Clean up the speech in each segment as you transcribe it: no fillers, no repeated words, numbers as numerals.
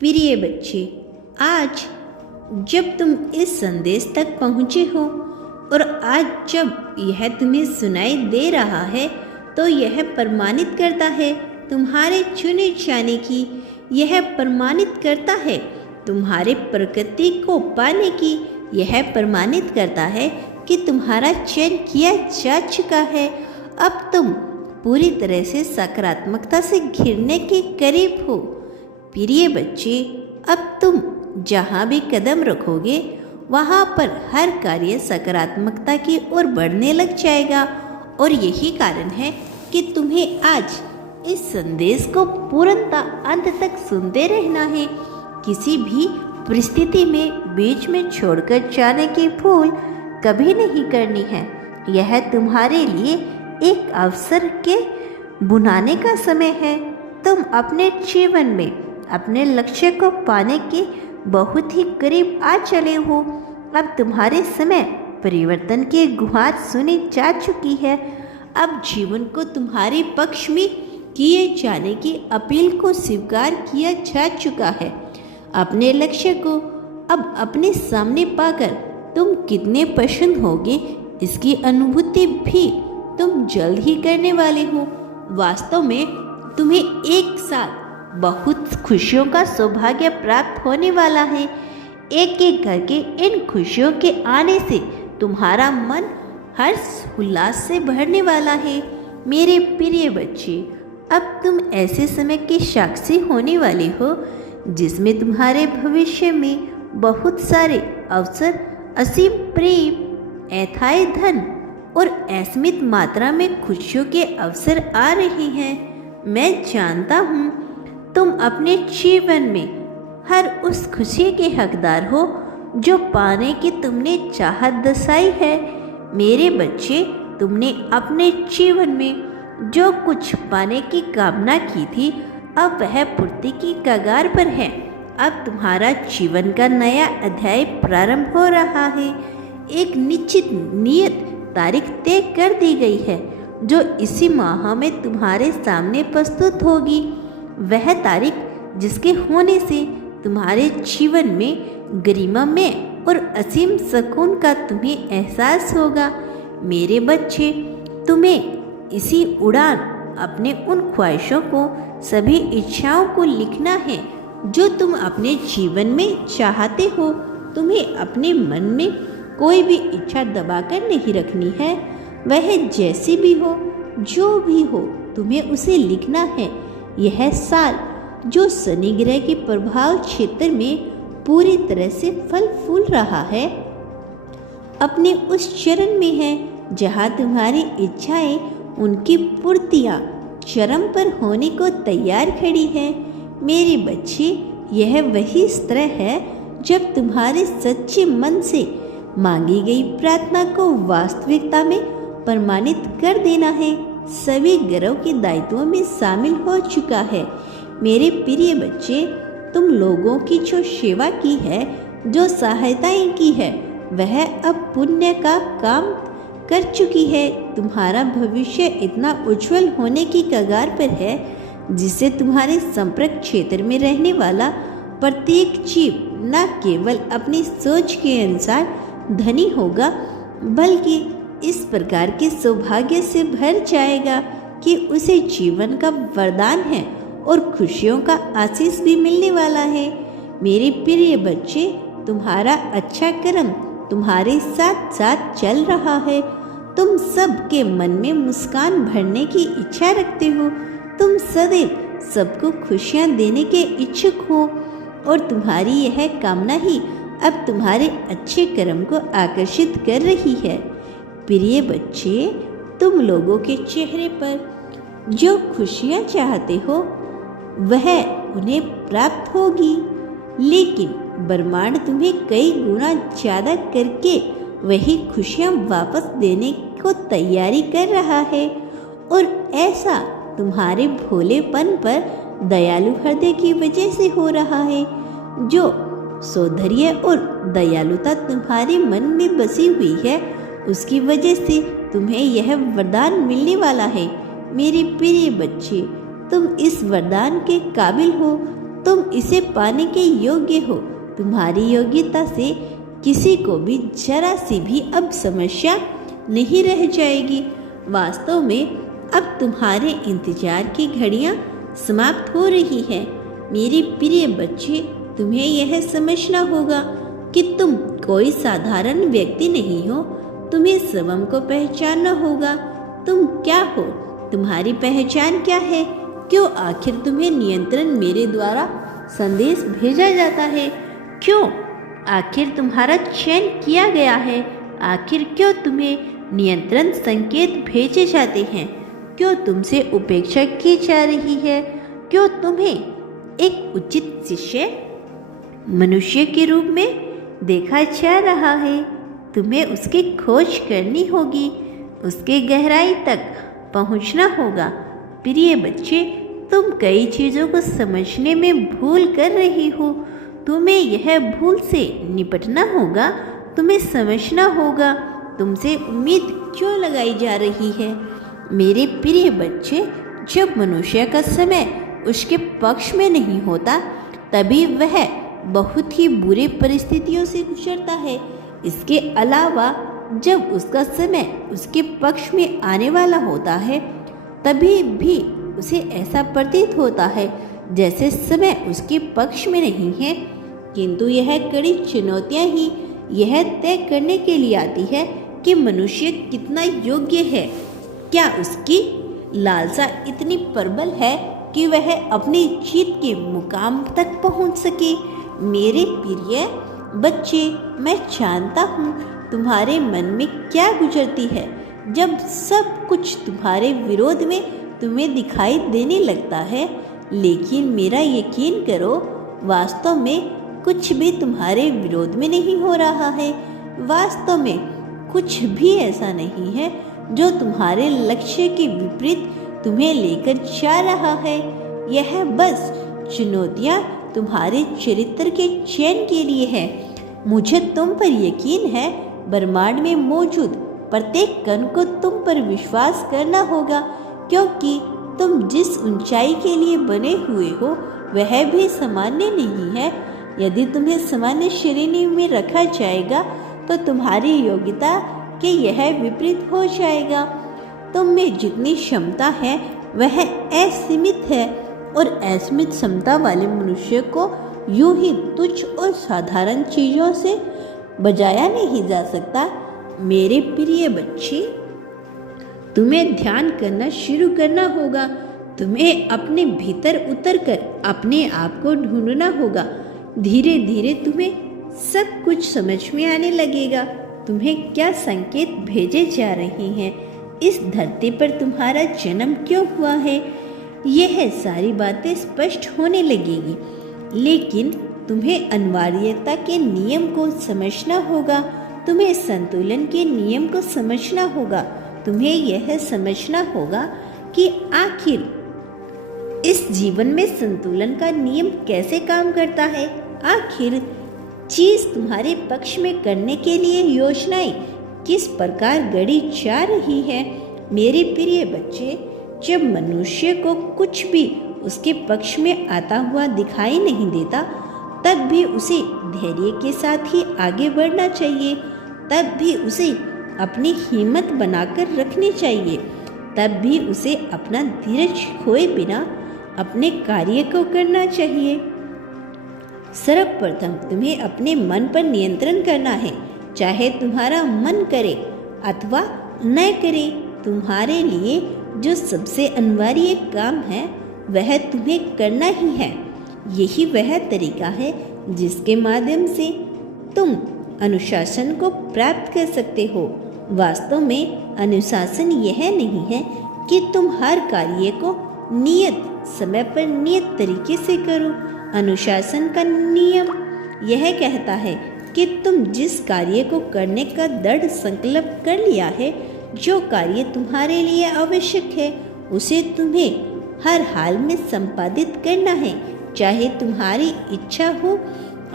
प्रिय बच्चे, आज जब तुम इस संदेश तक पहुँचे हो और आज जब यह तुम्हें सुनाई दे रहा है तो यह प्रमाणित करता है तुम्हारे चुने जाने की। यह प्रमाणित करता है तुम्हारे प्रकृति को पाने की। यह प्रमाणित करता है कि तुम्हारा चयन किया जा चुका है। अब तुम पूरी तरह से सकारात्मकता से घिरने के करीब हो। प्रिय बच्चे, अब तुम जहाँ भी कदम रखोगे वहाँ पर हर कार्य सकारात्मकता की ओर बढ़ने लग जाएगा। और यही कारण है कि तुम्हें आज इस संदेश को पूर्णतः अंत तक सुनते रहना है। किसी भी परिस्थिति में बीच में छोड़कर जाने की भूल कभी नहीं करनी है। यह तुम्हारे लिए एक अवसर के बुनाने का समय है। तुम अपने जीवन में अपने लक्ष्य को पाने के बहुत ही करीब आ चले हो। अब तुम्हारे समय परिवर्तन की गुहार सुनी जा चुकी है। अब जीवन को तुम्हारे पक्ष में किए जाने की अपील को स्वीकार किया जा चुका है। अपने लक्ष्य को अब अपने सामने पाकर तुम कितने प्रसन्न होगे इसकी अनुभूति भी तुम जल्द ही करने वाले हो। वास्तव में तुम्हें एक साथ बहुत खुशियों का सौभाग्य प्राप्त होने वाला है। एक एक करके इन खुशियों के आने से तुम्हारा मन हर्ष उल्लास से भरने वाला है। मेरे प्रिय बच्चे, अब तुम ऐसे समय के साक्षी होने वाले हो जिसमें तुम्हारे भविष्य में बहुत सारे अवसर, असीम प्रेम, अथाह धन और असीमित मात्रा में खुशियों के अवसर आ रहे हैं। मैं जानता हूँ तुम अपने जीवन में हर उस खुशी के हकदार हो जो पाने की तुमने चाहत दर्शाई है। मेरे बच्चे, तुमने अपने जीवन में जो कुछ पाने की कामना की थी अब वह पूर्ति की कगार पर है। अब तुम्हारा जीवन का नया अध्याय प्रारंभ हो रहा है। एक निश्चित नियत तारीख तय कर दी गई है जो इसी माह में तुम्हारे सामने प्रस्तुत होगी। वह तारीख जिसके होने से तुम्हारे जीवन में गरिमा में और असीम सुकून का तुम्हें एहसास होगा। मेरे बच्चे, तुम्हें इसी उड़ान अपने उन ख्वाहिशों को, सभी इच्छाओं को लिखना है जो तुम अपने जीवन में चाहते हो। तुम्हें अपने मन में कोई भी इच्छा दबाकर नहीं रखनी है। वह जैसी भी हो, जो भी हो, तुम्हें उसे लिखना है। यह साल जो शनि ग्रह के प्रभाव क्षेत्र में पूरी तरह से फल फूल रहा है, अपने उस चरण में है जहाँ तुम्हारी इच्छाएं, उनकी पूर्तियाँ चरम पर होने को तैयार खड़ी है। मेरे बच्चे, यह वही स्तर है जब तुम्हारे सच्चे मन से मांगी गई प्रार्थना को वास्तविकता में प्रमाणित कर देना है। सभी ग्रहों के दायित्वों में शामिल हो चुका है। मेरे प्रिय बच्चे, तुम लोगों की जो सेवा की है, जो सहायताएं की है, वह अब पुण्य का काम कर चुकी है। तुम्हारा भविष्य इतना उज्जवल होने की कगार पर है जिससे तुम्हारे संपर्क क्षेत्र में रहने वाला प्रत्येक जीव न केवल अपनी सोच के अनुसार धनी होगा बल्कि इस प्रकार के सौभाग्य से भर जाएगा कि उसे जीवन का वरदान है और खुशियों का आशीष भी मिलने वाला है। मेरे प्रिय बच्चे, तुम्हारा अच्छा कर्म तुम्हारे साथ साथ चल रहा है। तुम सबके मन में मुस्कान भरने की इच्छा रखते हो। तुम सदैव सबको खुशियाँ देने के इच्छुक हो और तुम्हारी यह कामना ही अब तुम्हारे अच्छे कर्म को आकर्षित कर रही है। प्रिय बच्चे, तुम लोगों के चेहरे पर जो खुशियाँ चाहते हो वह उन्हें प्राप्त होगी, लेकिन ब्रह्मांड तुम्हें कई गुना ज़्यादा करके वही खुशियाँ वापस देने को तैयारी कर रहा है। और ऐसा तुम्हारे भोलेपन पर, दयालु हृदय की वजह से हो रहा है। जो सौंदर्य और दयालुता तुम्हारे मन में बसी हुई है, उसकी वजह से तुम्हें यह वरदान मिलने वाला है। मेरे प्रिय बच्चे, तुम इस वरदान के काबिल हो। तुम इसे पाने के योग्य हो। तुम्हारी योग्यता से किसी को भी जरा सी भी अब समस्या नहीं रह जाएगी। वास्तव में अब तुम्हारे इंतजार की घड़ियां समाप्त हो रही है। मेरे प्रिय बच्चे, तुम्हें यह समझना होगा कि तुम कोई साधारण व्यक्ति नहीं हो। तुम्हें स्वयं को पहचानना होगा। तुम क्या हो? तुम्हारी पहचान क्या है? क्यों आखिर तुम्हें नियंत्रण मेरे द्वारा संदेश भेजा जाता है? क्यों आखिर तुम्हारा चयन किया गया है? आखिर क्यों तुम्हें नियंत्रण संकेत भेजे जाते हैं? क्यों तुमसे उपेक्षा की जा रही है? क्यों तुम्हें एक उचित शिष्य मनुष्य के रूप में देखा जा रहा है? तुम्हें उसकी खोज करनी होगी, उसके गहराई तक पहुंचना होगा। प्रिय बच्चे, तुम कई चीज़ों को समझने में भूल कर रही हो। तुम्हें यह भूल से निपटना होगा। तुम्हें समझना होगा तुमसे उम्मीद क्यों लगाई जा रही है। मेरे प्रिय बच्चे, जब मनुष्य का समय उसके पक्ष में नहीं होता तभी वह बहुत ही बुरी परिस्थितियों से गुजरता है। इसके अलावा जब उसका समय उसके पक्ष में आने वाला होता है तभी भी उसे ऐसा प्रतीत होता है जैसे समय उसके पक्ष में नहीं है। किंतु यह कड़ी चुनौतियां ही यह तय करने के लिए आती है कि मनुष्य कितना योग्य है। क्या उसकी लालसा इतनी प्रबल है कि वह अपनी जीत के मुकाम तक पहुंच सके। मेरे प्रिय बच्चे, मैं जानता हूँ तुम्हारे मन में क्या गुजरती है जब सब कुछ तुम्हारे विरोध में तुम्हें दिखाई देने लगता है। लेकिन मेरा यकीन करो, वास्तव में कुछ भी तुम्हारे विरोध में नहीं हो रहा है। वास्तव में कुछ भी ऐसा नहीं है जो तुम्हारे लक्ष्य के विपरीत तुम्हें लेकर जा रहा है। यह बस चुनौतियाँ तुम्हारे चरित्र के चयन के लिए है। मुझे तुम पर यकीन है। ब्रह्मांड में मौजूद प्रत्येक कण को तुम पर विश्वास करना होगा, क्योंकि तुम जिस ऊंचाई के लिए बने हुए हो वह भी सामान्य नहीं है। यदि तुम्हें सामान्य श्रेणी में रखा जाएगा तो तुम्हारी योग्यता के यह विपरीत हो जाएगा। तुम में जितनी क्षमता है वह असीमित है, और असीमित क्षमता वाले मनुष्य को यूं ही तुच्छ और साधारण चीज़ों से बजाया नहीं जा सकता। मेरे प्रिय बच्चे, तुम्हें ध्यान करना शुरू करना होगा। तुम्हें अपने भीतर उतरकर अपने आप को ढूंढना होगा। धीरे धीरे तुम्हें सब कुछ समझ में आने लगेगा। तुम्हें क्या संकेत भेजे जा रहे हैं, इस धरती पर तुम्हारा जन्म क्यों हुआ है, यह सारी बातें स्पष्ट होने लगेगी। लेकिन तुम्हें अनिवार्यता के नियम को समझना होगा। तुम्हें संतुलन के नियम को समझना होगा। तुम्हें यह समझना होगा कि आखिर इस जीवन में संतुलन का नियम कैसे काम करता है। आखिर चीज तुम्हारे पक्ष में करने के लिए योजनाएं किस प्रकार गढ़ी जा रही है। मेरे प्रिय बच्चे, जब मनुष्य को कुछ भी उसके पक्ष में आता हुआ दिखाई नहीं देता तब भी उसे धैर्य के साथ ही आगे बढ़ना चाहिए। तब भी उसे अपनी हिम्मत बनाकर रखनी चाहिए। तब भी उसे अपना धीरज खोए बिना अपने कार्य को करना चाहिए। सर्वप्रथम तुम्हें अपने मन पर नियंत्रण करना है, चाहे तुम्हारा मन करे अथवा न करे। तुम्हारे लिए जो सबसे अनिवार्य काम है वह तुम्हें करना ही है। यही वह तरीका है जिसके माध्यम से तुम अनुशासन को प्राप्त कर सकते हो। वास्तव में अनुशासन यह नहीं है कि तुम हर कार्य को नियत समय पर नियत तरीके से करो। अनुशासन का नियम यह कहता है कि तुम जिस कार्य को करने का दृढ़ संकल्प कर लिया है, जो कार्य तुम्हारे लिए आवश्यक है, उसे तुम्हें हर हाल में संपादित करना है, चाहे तुम्हारी इच्छा हो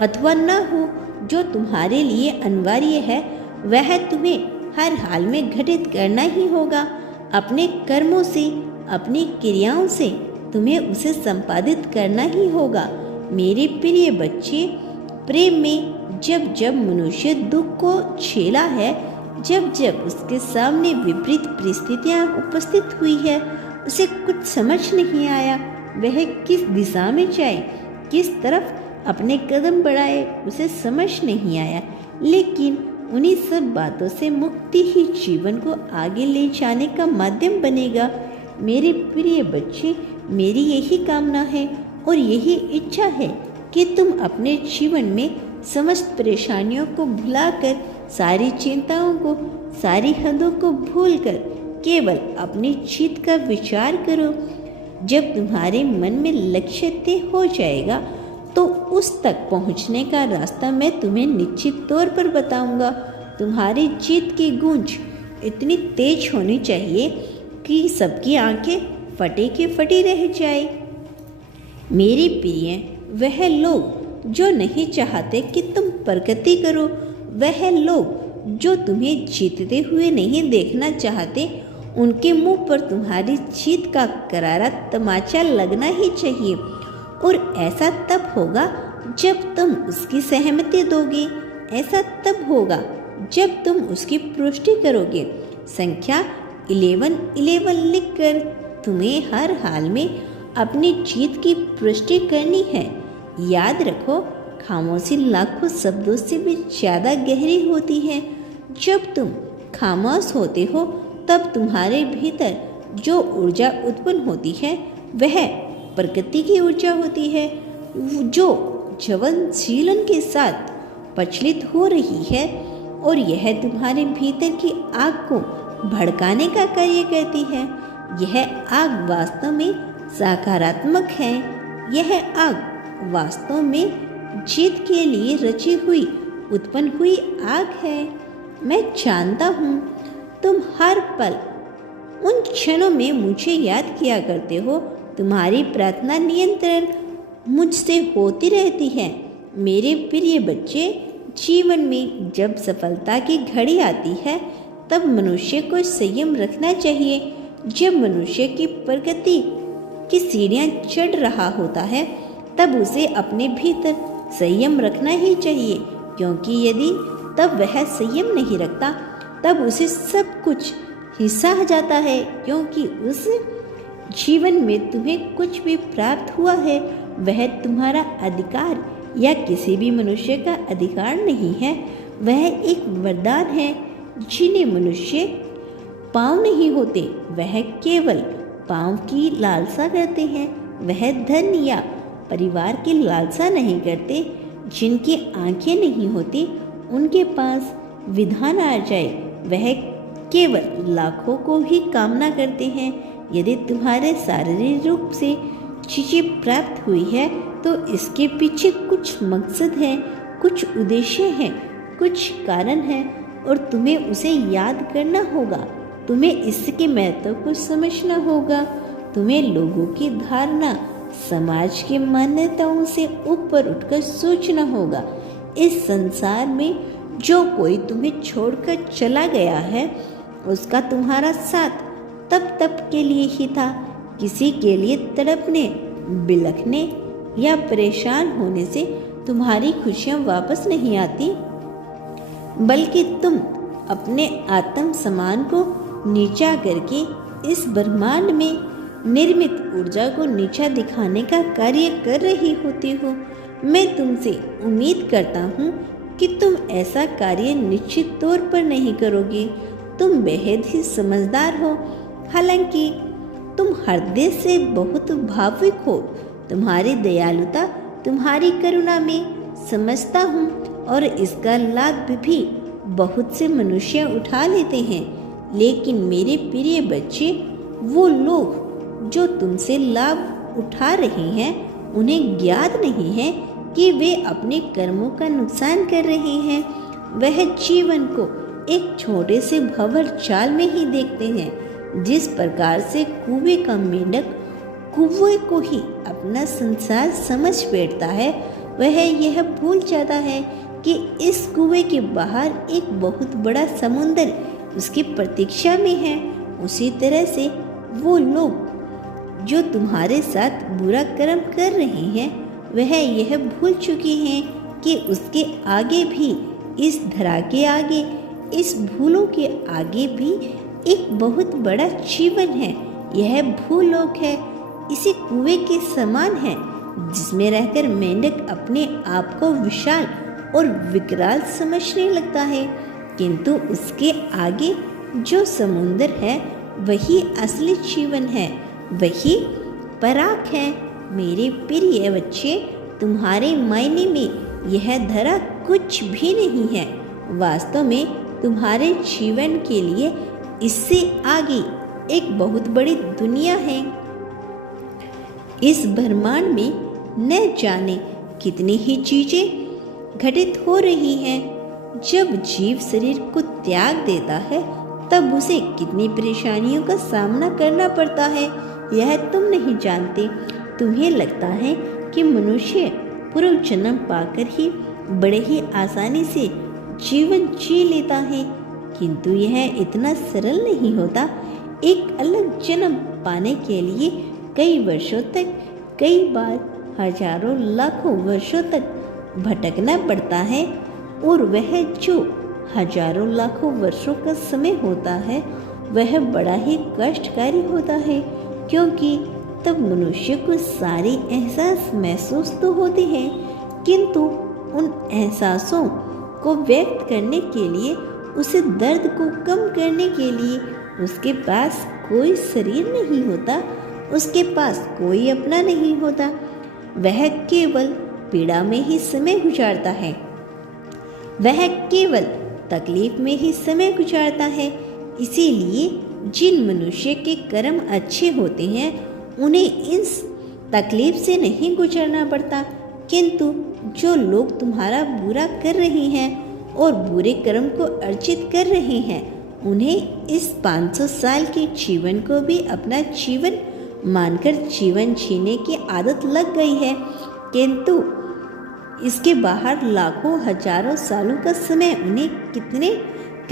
अथवा न हो। जो तुम्हारे लिए अनिवार्य है वह तुम्हें हर हाल में घटित करना ही होगा। अपने कर्मों से, अपनी क्रियाओं से तुम्हें उसे संपादित करना ही होगा। मेरे प्रिय बच्चे, प्रेम में जब जब मनुष्य दुख को झेला है, जब जब उसके सामने विपरीत परिस्थितियां उपस्थित हुई है, उसे कुछ समझ नहीं आया वह किस दिशा में जाए, किस तरफ अपने कदम बढ़ाए, उसे समझ नहीं आया। लेकिन उन्हीं सब बातों से मुक्ति ही जीवन को आगे ले जाने का माध्यम बनेगा। मेरे प्रिय बच्चे, मेरी यही कामना है और यही इच्छा है कि तुम अपने जीवन में समस्त परेशानियों को भुलाकर, सारी चिंताओं को, सारी हदों को भूलकर केवल अपनी जीत का विचार करो। जब तुम्हारे मन में लक्ष्य तय हो जाएगा तो उस तक पहुंचने का रास्ता मैं तुम्हें निश्चित तौर पर बताऊंगा। तुम्हारी जीत की गूंज इतनी तेज होनी चाहिए कि सबकी आंखें फटे की फटी रह जाए। मेरी प्रिय, वह लोग जो नहीं चाहते कि तुम प्रगति करो, वह लोग जो तुम्हें जीतते हुए नहीं देखना चाहते, उनके मुंह पर तुम्हारी जीत का करारा तमाचा लगना ही चाहिए। और ऐसा तब होगा जब तुम उसकी सहमति दोगे, ऐसा तब होगा जब तुम उसकी पुष्टि करोगे। संख्या 11 लिखकर तुम्हें हर हाल में अपनी जीत की पुष्टि करनी है। याद रखो, खामोशी लाखों शब्दों से भी ज़्यादा गहरी होती है। जब तुम खामोश होते हो तब तुम्हारे भीतर जो ऊर्जा उत्पन्न होती है वह प्रकृति की ऊर्जा होती है, जो ज्वलनशीलन के साथ प्रचलित हो रही है और यह तुम्हारे भीतर की आग को भड़काने का कार्य करती है। यह आग वास्तव में सकारात्मक है। यह आग वास्तव में जीत के लिए रची हुई, उत्पन्न हुई आग है। मैं जानता हूँ तुम हर पल उन क्षणों में मुझे याद किया करते हो। तुम्हारी प्रार्थना निरंतर मुझसे होती रहती है। मेरे प्रिय बच्चे, जीवन में जब सफलता की घड़ी आती है तब मनुष्य को संयम रखना चाहिए। जब मनुष्य की प्रगति की सीढ़ियाँ चढ़ रहा होता है तब उसे अपने भीतर संयम रखना ही चाहिए, क्योंकि यदि तब वह संयम नहीं रखता तब उसे सब कुछ हिस्सा जाता है। क्योंकि उस जीवन में तुम्हें कुछ भी प्राप्त हुआ है वह तुम्हारा अधिकार या किसी भी मनुष्य का अधिकार नहीं है, वह एक वरदान है। जिन्हें मनुष्य पाँव नहीं होते वह केवल पाँव की लालसा करते हैं। वह धन या परिवार की लालसा नहीं करते। जिनकी आंखें नहीं होती उनके पास विधान आ जाए वह केवल लाखों को ही कामना करते हैं। यदि तुम्हारे शारीरिक रूप से चीज़ें प्राप्त हुई है तो इसके पीछे कुछ मकसद है, कुछ उद्देश्य है, कुछ कारण है और तुम्हें उसे याद करना होगा। तुम्हें इसके महत्व को समझना होगा। तुम्हें लोगों की धारणा, समाज की मान्यताओं से ऊपर उठकर सोचना होगा। इस संसार में जो कोई तुम्हें छोड़कर चला गया है उसका तुम्हारा साथ तब के लिए ही था। किसी के लिए तड़पने, बिलखने या परेशान होने से तुम्हारी खुशियाँ वापस नहीं आती, बल्कि तुम अपने आत्म सम्मान को नीचा करके इस ब्रह्मांड में निर्मित ऊर्जा को नीचा दिखाने का कार्य कर रही होती हो। मैं तुमसे उम्मीद करता हूँ कि तुम ऐसा कार्य निश्चित तौर पर नहीं करोगे। तुम बेहद ही समझदार हो, हालांकि तुम हृदय से बहुत भावुक हो। तुम्हारी दयालुता, तुम्हारी करुणा में समझता हूँ और इसका लाभ भी बहुत से मनुष्य उठा लेते हैं। लेकिन मेरे प्रिय बच्चे, वो लोग जो तुमसे लाभ उठा रहे हैं उन्हें ज्ञात नहीं है कि वे अपने कर्मों का नुकसान कर रहे हैं। वह जीवन को एक छोटे से भंवर जाल में ही देखते हैं। जिस प्रकार से कुएं का मेंढक कुएं को ही अपना संसार समझ बैठता है, वह यह भूल जाता है कि इस कुएं के बाहर एक बहुत बड़ा समुंदर उसकी प्रतीक्षा में है। उसी तरह से वो लोग जो तुम्हारे साथ बुरा कर्म कर रहे हैं वह यह भूल चुकी हैं कि उसके आगे भी, इस धरा के आगे, इस भूलों के आगे भी एक बहुत बड़ा जीवन है। यह भूलोक है, इसी कुएं के समान है जिसमें रहकर मेंढक अपने आप को विशाल और विकराल समझने लगता है, किंतु उसके आगे जो समुंदर है वही असली जीवन है, वही पराग है। मेरे प्रिय बच्चे, तुम्हारे मायने में यह धरा कुछ भी नहीं है। वास्तव में तुम्हारे जीवन के लिए इससे आगे एक बहुत बड़ी दुनिया है। इस ब्रह्मांड में न जाने कितनी ही चीजें घटित हो रही हैं। जब जीव शरीर को त्याग देता है तब उसे कितनी परेशानियों का सामना करना पड़ता है, यह तुम नहीं जानते। तुम्हें लगता है कि मनुष्य पूर्व जन्म पाकर ही बड़े ही आसानी से जीवन जी लेता है, किंतु यह इतना सरल नहीं होता। एक अलग जन्म पाने के लिए कई वर्षों तक, कई बार हजारों लाखों वर्षों तक भटकना पड़ता है, और वह जो हजारों लाखों वर्षों का समय होता है वह बड़ा ही कष्टकारी होता है, क्योंकि तब मनुष्य को सारे एहसास महसूस तो होते हैं, किंतु उन एहसासों को व्यक्त करने के लिए, उसे दर्द को कम करने के लिए उसके पास कोई शरीर नहीं होता, उसके पास कोई अपना नहीं होता। वह केवल पीड़ा में ही समय गुजारता है, वह केवल तकलीफ में ही समय गुजारता है। इसीलिए जिन मनुष्य के कर्म अच्छे होते हैं उन्हें इस तकलीफ से नहीं गुजरना पड़ता, किंतु जो लोग तुम्हारा बुरा कर रहे हैं और बुरे कर्म को अर्जित कर रहे हैं उन्हें इस 500 साल के जीवन को भी अपना जीवन मानकर जीवन जीने की आदत लग गई है, किंतु इसके बाहर लाखों हजारों सालों का समय उन्हें कितने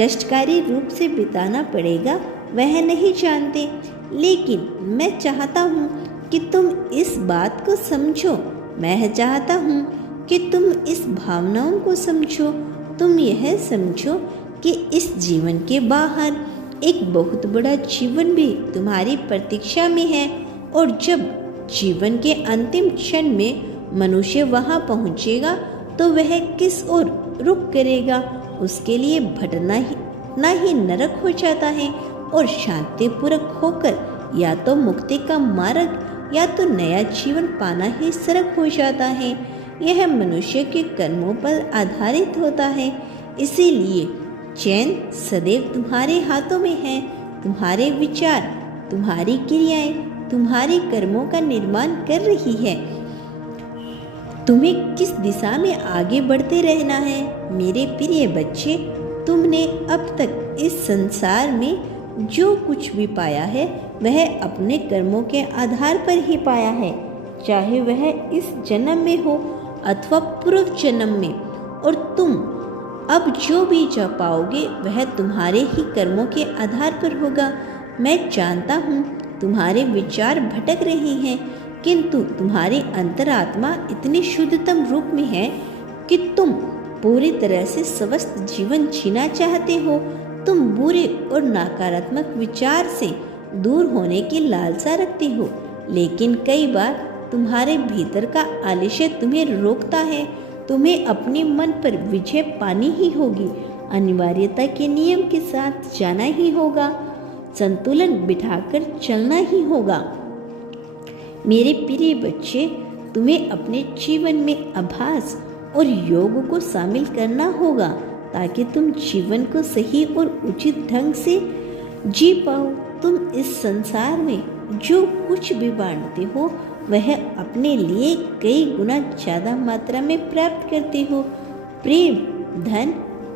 कष्टकारी रूप से बिताना पड़ेगा वह नहीं जानते। लेकिन मैं चाहता हूँ कि तुम इस बात को समझो, मैं चाहता हूँ कि तुम इस भावनाओं को समझो। तुम यह समझो कि इस जीवन के बाहर एक बहुत बड़ा जीवन भी तुम्हारी प्रतीक्षा में है, और जब जीवन के अंतिम क्षण में मनुष्य वहां पहुंचेगा तो वह किस ओर रुख करेगा, उसके लिए भटकना ही नरक हो जाता है, और शांतिपूर्वक होकर या तो मुक्ति का मार्ग या तो नया जीवन पाना ही सरक हो जाता है। यह मनुष्य के कर्मों पर आधारित होता है, इसीलिए चैन सदैव तुम्हारे हाथों में है। तुम्हारे विचार, तुम्हारी क्रियाएं, तुम्हारे कर्मों का निर्माण कर रही है। तुम्हें किस दिशा में आगे बढ़ते रहना है। मेरे प्रिय बच्चे, तुमने अब तक इस संसार में जो कुछ भी पाया है वह अपने कर्मों के आधार पर ही पाया है, चाहे वह इस जन्म में हो अथवा पूर्व जन्म में। और तुम अब जो भी जा पाओगे वह तुम्हारे ही कर्मों के आधार पर होगा। मैं जानता हूँ तुम्हारे विचार भटक रहे हैं, किंतु तुम्हारी अंतरात्मा इतनी शुद्धतम रूप में है कि तुम पूरी तरह से स्वस्थ जीवन जीना चाहते हो। तुम बुरे और नकारात्मक विचार से दूर होने की लालसा रखते हो, लेकिन कई बार तुम्हारे भीतर का आलस्य तुम्हें रोकता है। तुम्हें अपने मन पर विजय पानी ही होगी, अनिवार्यता के नियम के साथ जाना ही होगा, संतुलन बिठाकर चलना ही होगा। मेरे प्रिय बच्चे, तुम्हें अपने जीवन में अभ्यास और योग को शामिल करना होगा ताकि तुम जीवन को सही और उचित ढंग से जी पाओ। तुम इस संसार में जो कुछ भी बांटते हो वह अपने लिए कई गुना ज़्यादा मात्रा में प्राप्त करते हो। प्रेम, धन,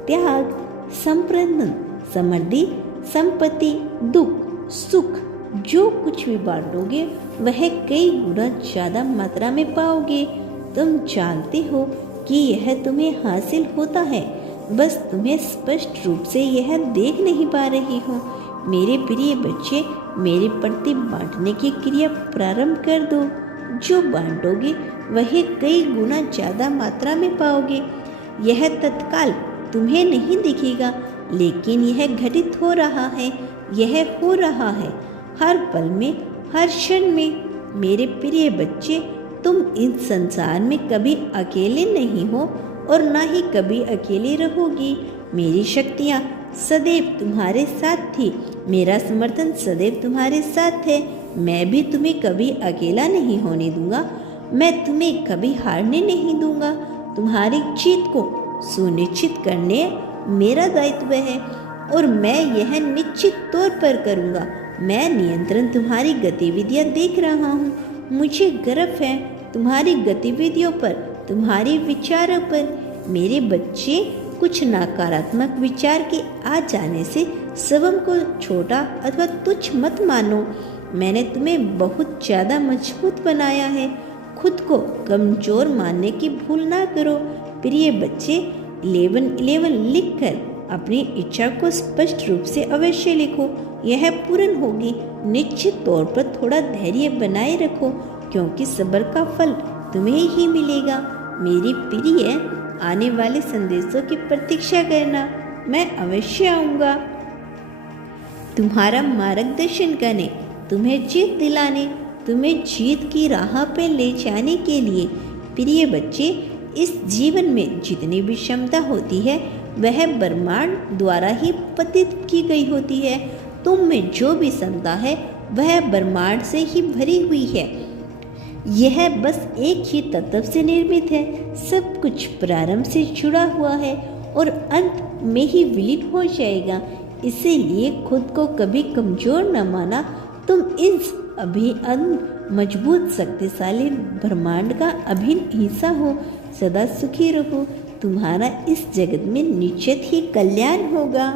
त्याग, संप्रदान, समृद्धि, संपत्ति, दुख, सुख, जो कुछ भी बांटोगे वह कई गुना ज़्यादा मात्रा में पाओगे। तुम जानते हो कि यह तुम्हें हासिल होता है, बस तुम्हें स्पष्ट रूप से यह देख नहीं पा रही हो। मेरे प्रिय बच्चे, मेरे प्रति बांटने की क्रिया प्रारंभ कर दो। जो बांटोगे वही कई गुना ज़्यादा मात्रा में पाओगे। यह तत्काल तुम्हें नहीं दिखेगा, लेकिन यह घटित हो रहा है, यह हो रहा है हर पल में, हर क्षण में। मेरे प्रिय बच्चे, तुम इस संसार में कभी अकेले नहीं हो और ना ही कभी अकेले रहोगी। मेरी शक्तियाँ सदैव तुम्हारे साथ थी, मेरा समर्थन सदैव तुम्हारे साथ है। मैं भी तुम्हें कभी अकेला नहीं होने दूंगा, मैं तुम्हें कभी हारने नहीं दूंगा। तुम्हारी जीत को सुनिश्चित करने मेरा दायित्व है और मैं यह निश्चित तौर पर करूंगा। मैं नियंत्रण तुम्हारी गतिविधियां देख रहा हूँ। मुझे गर्व है तुम्हारी गतिविधियों पर, तुम्हारे विचारों पर। मेरे बच्चे, कुछ नकारात्मक विचार के आ जाने से स्वयं को छोटा अथवा तुच्छ मत मानो। मैंने तुम्हें बहुत ज़्यादा मजबूत बनाया है। खुद को कमज़ोर मानने की भूल ना करो। प्रिय बच्चे, 1111 लिखकर अपनी इच्छा को स्पष्ट रूप से अवश्य लिखो, यह पूर्ण होगी। निश्चित तौर पर थोड़ा धैर्य बनाए रखो, क्योंकि सब्र का फल तुम्हें ही मिलेगा। मेरी प्रिय, आने वाले संदेशों की प्रतीक्षा करना, मैं अवश्य आऊँगा तुम्हारा मार्गदर्शन करने, तुम्हें जीत दिलाने, तुम्हें जीत की राह पर ले जाने के लिए। प्रिय बच्चे, इस जीवन में जितनी भी क्षमता होती है वह ब्रह्मांड द्वारा ही पतित की गई होती है। तुम में जो भी क्षमता है वह ब्रह्मांड से ही भरी हुई है। यह बस एक ही तत्व से निर्मित है। सब कुछ प्रारंभ से जुड़ा हुआ है और अंत में ही विलीन हो जाएगा। इसीलिए खुद को कभी कमजोर न माना। तुम इस अभिन्न मजबूत शक्तिशाली ब्रह्मांड का अभिन्न हिस्सा हो। सदा सुखी रहो। तुम्हारा इस जगत में निश्चित ही कल्याण होगा।